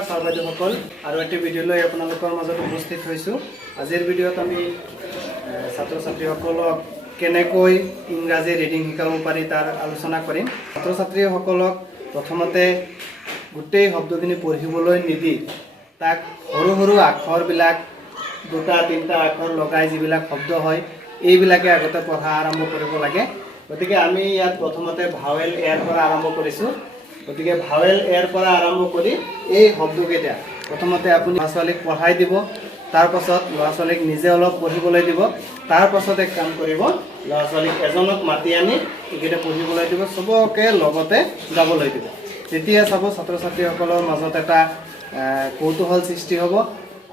নমস্কাৰ ছাৰ বাইদেউসকল আৰু এটি ভিডিঅ' লৈ আপোনালোকৰ মাজত উপস্থিত হৈছোঁ। আজিৰ ভিডিঅ'ত আমি ছাত্ৰ ছাত্ৰীসকলক কেনেকৈ ইংৰাজী ৰিডিং শিকাব পাৰি তাৰ আলোচনা কৰিম। ছাত্ৰ ছাত্ৰীসকলক প্ৰথমতে গোটেই শব্দখিনি পঢ়িবলৈ নিদি তাক সৰু সৰু আখৰবিলাক দুটা তিনিটা আখৰ লগাই যিবিলাক শব্দ হয় এইবিলাকে আগতে পঢ়া আৰম্ভ কৰিব লাগে। গতিকে আমি ইয়াত প্ৰথমতে ভাৱেল এৰ পৰা আৰম্ভ কৰিছোঁ। গতিকে ভাৱেল এৰ পৰা আৰম্ভ কৰি এই শব্দকেইটা প্ৰথমতে আপুনি ল'ৰা ছোৱালীক পঢ়াই দিব, তাৰ পাছত ল'ৰা ছোৱালীক নিজে অলপ পঢ়িবলৈ দিব, তাৰ পাছত এক কাম কৰিব ল'ৰা ছোৱালীক এজনক মাতি আনি এইকেইটা পঢ়িবলৈ দিব, চবকে লগতে যাবলৈ দিব। তেতিয়া চাব ছাত্ৰ ছাত্ৰীসকলৰ মাজত এটা কৌতূহল সৃষ্টি হ'ব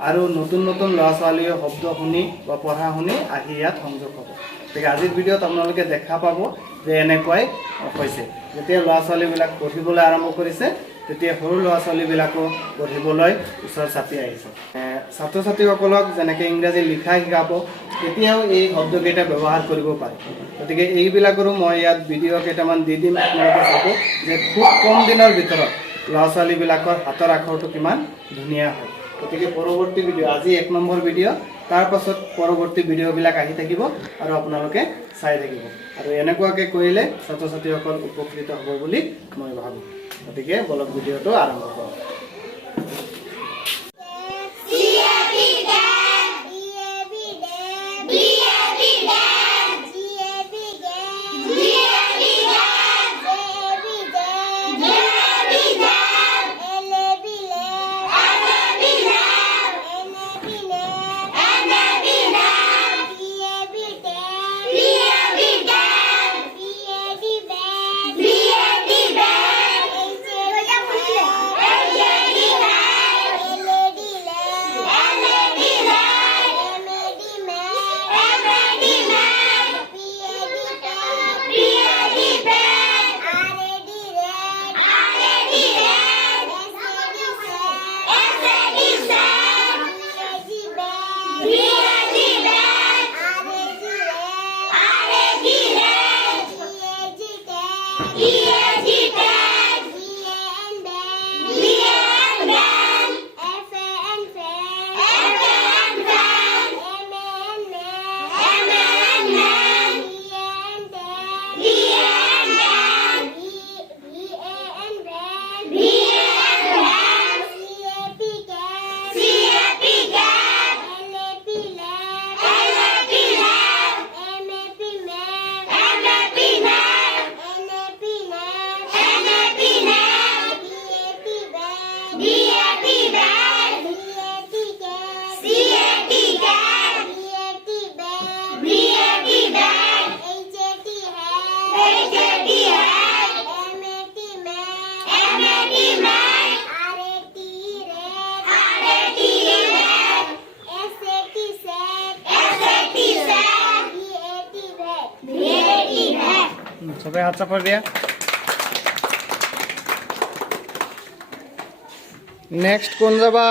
আৰু নতুন নতুন ল'ৰা ছোৱালীয়ে শব্দ শুনি বা পঢ়া শুনি আহি ইয়াত সংযোগ হ'ব। গতিকে আজিৰ ভিডিঅ'ত আপোনালোকে দেখা পাব যে এনেকুৱাই হৈছে। যেতিয়া ল'ৰা ছোৱালীবিলাক পঢ়িবলৈ আৰম্ভ কৰিছে তেতিয়া সৰু ল'ৰা ছোৱালীবিলাকো পঢ়িবলৈ ওচৰ চাপি আহিছে। ছাত্ৰ ছাত্ৰীসকলক যেনেকৈ ইংৰাজী লিখা শিকাব তেতিয়াও এই শব্দকেইটা ব্যৱহাৰ কৰিব পাৰে। গতিকে এইবিলাকৰো মই ইয়াত ভিডিঅ' কেইটামান দি দিম, আপোনালোকে চাব যে খুব কম দিনৰ ভিতৰত ল'ৰা ছোৱালীবিলাকৰ হাতৰ আখৰটো কিমান ধুনীয়া হয়। গতিকে পৰৱৰ্তী ভিডিঅ' আজি 1 নম্বৰ ভিডিঅ', তাৰ পাছত পৰৱৰ্তী ভিডিঅ'বিলাক আহি থাকিব আৰু আপোনালোকে চাই থাকিব। আৰু এনেকুৱাকৈ কৰিলে ছাত্ৰ ছাত্ৰীসকল উপকৃত হ'ব বুলি মই ভাবোঁ। গতিকে বলক ভিডিঅ'টো আৰম্ভ কৰোঁ। সবাই হাত চাপড় দিয়া। নেক্সট কোন যাবা?